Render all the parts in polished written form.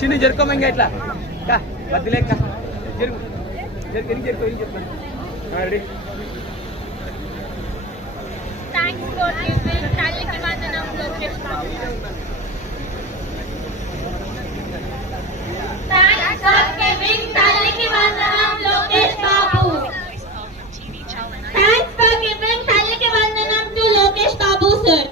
చిన్న జరుకోమంగా ఇట్లా బద్దులేక జరుగు జరుగు ఏం చెప్పండి రెడీ థ్యాంక్స్ ఫర్ గివింగ్ తల్లికి వందనం Lokesh Babu thanks for giving తల్లికి వందనం Lokesh Babu thanks for giving తల్లికి వందనం టు లోకేష్ బాబు సర్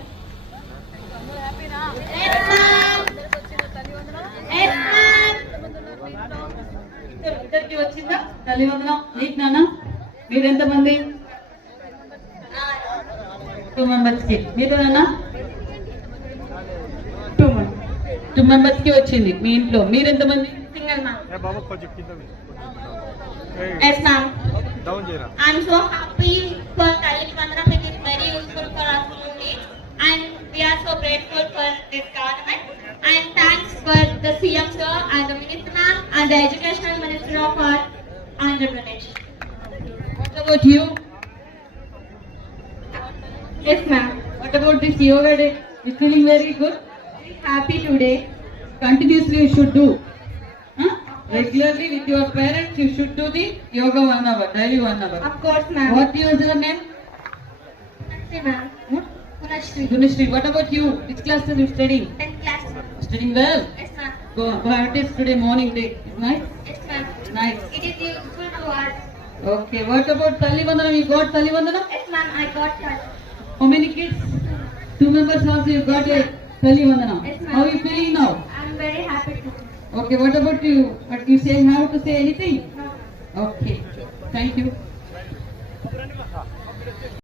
ఇద్దరికి వచ్చిందా తల్లి వందనం నీకు నాన్న మీరెంతమంది 2 members కి మీరు నాన్న 2 members కి వచ్చింది మీ ఇంట్లో మీరెంతమంది single ma'am Yes, ma'am. I'm so happy for Talliki Vandanam. It is very useful for our community, and we are so grateful for this government. And thanks for the CM sir and the Minister ma'am and the Educational Minister of our Andhra Pradesh. What about you? Yes, ma'am. What about this yoga day? You feeling very good? Happy today. Continuously you should do. Regularly with your parents you should do the yoga 1 hour, daily 1 hour. Of course, ma'am. What is your name? Punashri, ma'am. Punashri. Gunashri. What about you? Which class are you studying? 10th class. Studying well? Yes, ma'am. Go. What is today morning day? Is nice? Yes, ma'am. Nice. It is useful to us. Okay. What about Talli Vandanam? You got Talli Vandanam? Yes, ma'am. I got that. How many kids? 2 members also you got a Talli Vandanam. Yes, ma'am. How are you feeling now? I'm very happy to. Okay. What about you? What you say? How to say anything? No. Okay. Thank you.